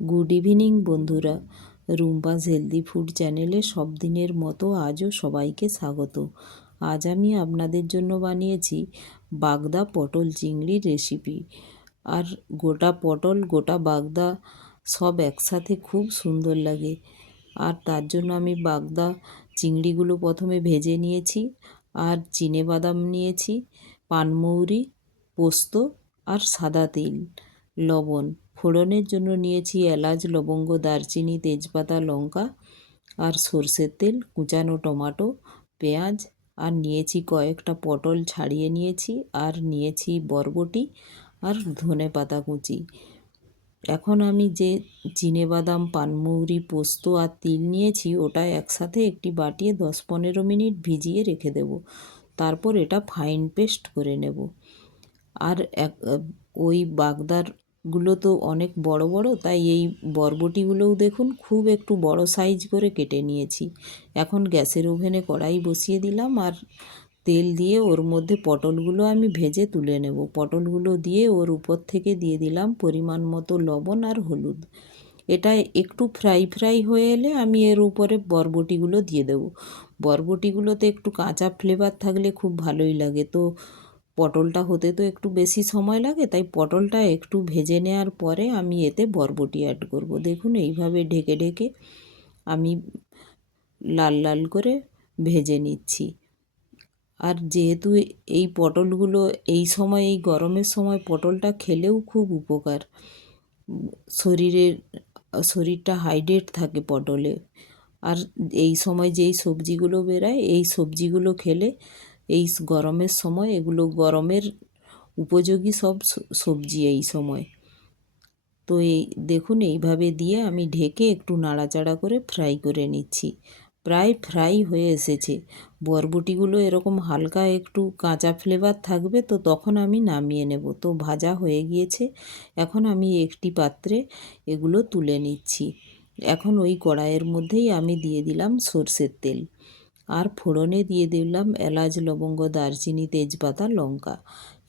Good evening বন্ধুরা, Rumpa's healthy food চ্যানেলে সব দিনের মতো আজও সবাইকে স্বাগত। আজ আমি আপনাদের জন্য বানিয়েছি বাগদা পটল চিংড়ির রেসিপি। আর গোটা পটল গোটা বাগদা সব একসাথে খুব সুন্দর লাগে। আর তার জন্য আমি বাগদা চিংড়িগুলো প্রথমে ভেজে নিয়েছি, আর চিনেবাদাম নিয়েছি, পানমৌরি, পোস্ত আর সাদা তিল, লবণ। ফোড়নের জন্য নিয়েছি এলাচ, লবঙ্গ, দারচিনি, তেজপাতা, লঙ্কা আর সর্ষের তেল, কুচানো টমাটো, পেঁয়াজ, আর নিয়েছি কয়েকটা পটল ছাড়িয়ে নিয়েছি, আর নিয়েছি বরবটি আর ধনেপাতা কুচি। এখন আমি যে চিনেবাদাম, পানমৌরি, পোস্ত আর তিল নিয়েছি ওটা একসাথে একটি বাটিয়ে 10-15 মিনিট ভিজিয়ে রেখে দেব। তারপর এটা ফাইন পেস্ট করে নেব। আর ওই বাগদারগুলো তো অনেক বড় বড়, তাই এই বরবটিগুলোও দেখুন খুব একটু বড় সাইজ করে কেটে নিয়েছি। এখন গ্যাসের ওভেনে কড়াই বসিয়ে দিলাম, আর তেল দিয়ে ওর মধ্যে পটলগুলো আমি ভেজে তুলে নেব। পটলগুলো দিয়ে ওর উপর থেকে দিয়ে দিলাম পরিমাণ মতো লবণ আর হলুদ। এটা একটু ফ্রাই হয়ে এলে আমি এর উপরে বরবটিগুলো দিয়ে দেবো। বরবটিগুলোতে একটু কাঁচা ফ্লেভার থাকলে খুব ভালোই লাগে। তো পটলটা হতে তো একটু বেশি সময় লাগে, তাই পটলটা একটু ভেজে নেওয়ার পরে আমি এতে বরবটি অ্যাড করব। দেখুন এইভাবে ঢেকে ঢেকে আমি লাল লাল করে ভেজে নিচ্ছি। আর যেহেতু এই পটলগুলো এই সময়, এই গরমের সময় পটলটা খেলেও খুব উপকার, শরীরটা হাইড্রেট থাকে পটলে। আর এই সময় যেই সবজিগুলো বেরায় এই সবজিগুলো খেলে এই গরমের সময় এগুলো গরমের উপযোগী সব সবজি এই সময়। তো এই দেখুন এইভাবে দিয়ে আমি ঢেকে একটু নাড়াচাড়া করে ফ্রাই করে নিচ্ছি। প্রায় ফ্রাই হয়ে এসেছে। বরবটিগুলো এরকম হালকা একটু কাঁচা ফ্লেভার থাকবে, তো তখন আমি নামিয়ে নেব। তো ভাজা হয়ে গিয়েছে। এখন আমি একটি পাত্রে এগুলো তুলে নিচ্ছি। এখন ওই কড়াইয়ের মধ্যেই আমি দিয়ে দিলাম সর্ষের তেল, আর ফোড়নে দিয়ে দিলাম এলাচ, লবঙ্গ, দারচিনি, তেজপাতা, লঙ্কা।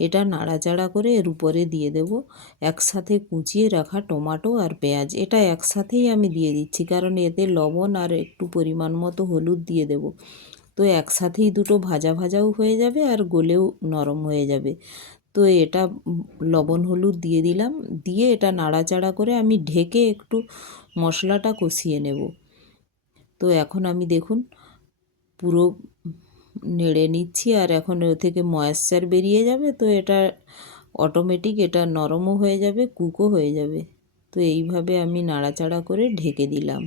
এটা নাড়াচাড়া করে এর উপরে দিয়ে দেব একসাথে কুচিয়ে রাখা টমাটো আর পেঁয়াজ। এটা একসাথেই আমি দিয়ে দিচ্ছি, কারণ এতে লবণ আর একটু পরিমাণ মতো হলুদ দিয়ে দেব। তো একসাথেই দুটো ভাজা ভাজাও হয়ে যাবে আর গলেও নরম হয়ে যাবে। তো এটা লবণ হলুদ দিয়ে দিলাম, দিয়ে এটা নাড়াচাড়া করে আমি ঢেকে একটু মশলাটা কষিয়ে নেব। তো এখন আমি দেখুন পুরো নেড়ে নিচ্ছি, আর এখন ওর থেকে ময়েশ্চার বেরিয়ে যাবে। তো এটা অটোমেটিক এটা নরমও হয়ে যাবে, কুকও হয়ে যাবে। তো এইভাবে আমি নাড়াচাড়া করে ঢেকে দিলাম।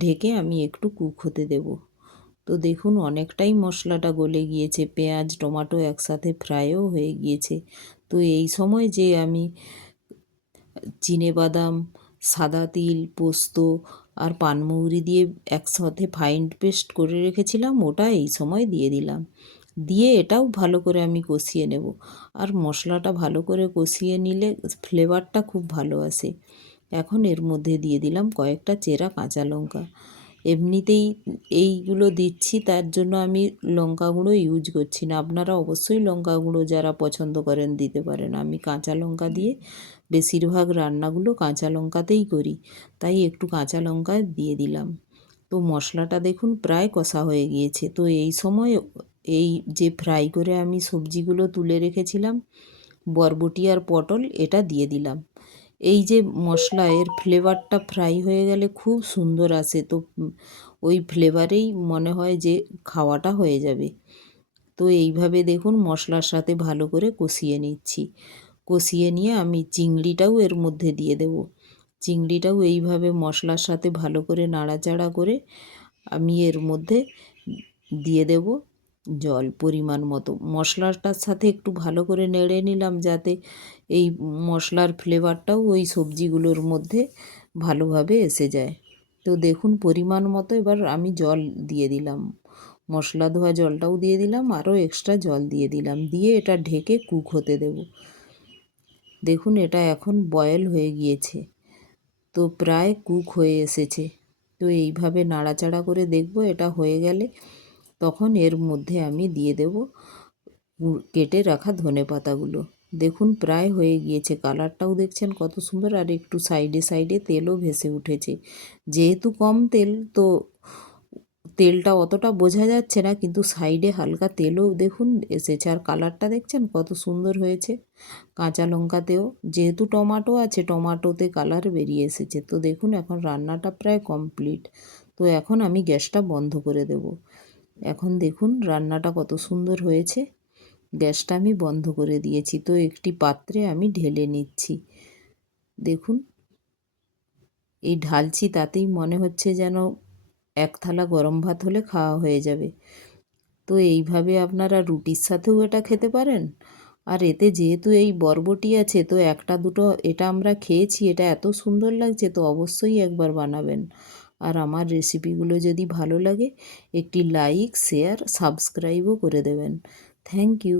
ঢেকে আমি একটু কুক হতে দেব। তো দেখুন অনেকটাই মশলাটা গলে গিয়েছে, পেঁয়াজ টমেটো একসাথে ফ্রাইও হয়ে গিয়েছে। তো এই সময় যে আমি চিনেবাদাম, সাদা তিল, পোস্ত আর পানমৌরি দিয়ে একসাথে ফাইন পেস্ট করে রেখেছিলাম ওটা এই সময় দিয়ে দিলাম। দিয়ে এটাও ভালো করে আমি কষিয়ে নেব। আর মশলাটা ভালো করে কষিয়ে নিলে ফ্লেভারটা খুব ভালো আসে। এখন এর মধ্যে দিয়ে দিলাম কয়েকটা চেরা কাঁচা লঙ্কা। এমনিতেই এইগুলো দিচ্ছি, তার জন্য আমি লঙ্কা গুঁড়ো ইউজ করছি না। আপনারা অবশ্যই লঙ্কা গুঁড়ো যারা পছন্দ করেন দিতে পারেন। আমি কাঁচা লঙ্কা দিয়ে বেশিরভাগ রান্নাগুলো কাঁচা লঙ্কাতেই করি, তাই একটু কাঁচা লঙ্কা দিয়ে দিলাম। তো মশলাটা দেখুন প্রায় কষা হয়ে গিয়েছে। তো এই সময় এই যে ফ্রাই করে আমি সবজিগুলো তুলে রেখেছিলাম, বরবটি আর পটল, এটা দিয়ে দিলাম। এই যে মশলা এর ফ্লেভারটা ফ্রাই হয়ে গেলে খুব সুন্দর আসে। তো ওই ফ্লেভারেই মনে হয় যে খাওয়াটা হয়ে যাবে। তো এইভাবে দেখুন মশলার সাথে ভালো করে কষিয়ে নিচ্ছি। কষিয়ে নিয়ে আমি চিংড়িটাও এর মধ্যে দিয়ে দেব। চিংড়িটাও এইভাবে মশলার সাথে ভালো করে নাড়াচাড়া করে আমি এর মধ্যে দিয়ে দেব জল পরিমাণ মতো। মশলাটার সাথে একটু ভালো করে নেড়ে নিলাম, যাতে এই মশলার ফ্লেভারটাও ওই সবজিগুলোর মধ্যে ভালোভাবে এসে যায়। তো দেখুন পরিমাণ মতো এবার আমি জল দিয়ে দিলাম, মশলা ধোয়া জলটাও দিয়ে দিলাম, আরও এক্সট্রা জল দিয়ে দিলাম, দিয়ে এটা ঢেকে কুক হতে দেব। দেখুন এটা এখন বয়েল হয়ে গিয়েছে, তো প্রায় কুক হয়ে এসেছে। তো এইভাবে নাড়াচাড়া করে দেখব, এটা হয়ে গেলে তখন এর মধ্যে আমি দিয়ে দেব কেটে রাখা ধনেপাতাগুলো। দেখুন প্রায় হয়ে গিয়েছে, কালারটাও দেখছেন কত সুন্দর, আর একটু সাইডে সাইডে তেলও ভেসে উঠেছে। যেহেতু কম তেল, তো তেলটা অতটা বোঝা যাচ্ছে না, কিন্তু সাইডে হালকা তেলও দেখুন এসেছে, আর কালারটা দেখছেন কত সুন্দর হয়েছে। কাঁচা লঙ্কাতেও যেহেতু টমাটো আছে, টমাটোতে কালার বেরিয়ে এসেছে। তো দেখুন এখন রান্নাটা প্রায় কমপ্লিট। তো এখন আমি গ্যাসটা বন্ধ করে দেব। এখন দেখুন রান্নাটা কত সুন্দর হয়েছে। গ্যাসটা আমি বন্ধ করে দিয়েছি। তো একটি পাত্রে আমি ঢেলে নিচ্ছি। দেখুন এই ঢালছি, তাতেই মনে হচ্ছে যেন এক থালা গরম ভাত হলে খাওয়া হয়ে যাবে। তো এইভাবে আপনারা রুটির সাথেও এটা খেতে পারেন। আর এতে যেহেতু এই বরবটি আছে, তো একটা দুটো এটা আমরা খেয়েছি, এটা এত সুন্দর লাগছে, তো অবশ্যই একবার বানাবেন। আর আমার রেসিপিগুলো যদি ভালো লাগে, একটি লাইক, শেয়ার, সাবস্ক্রাইবও করে দেবেন। Thank you.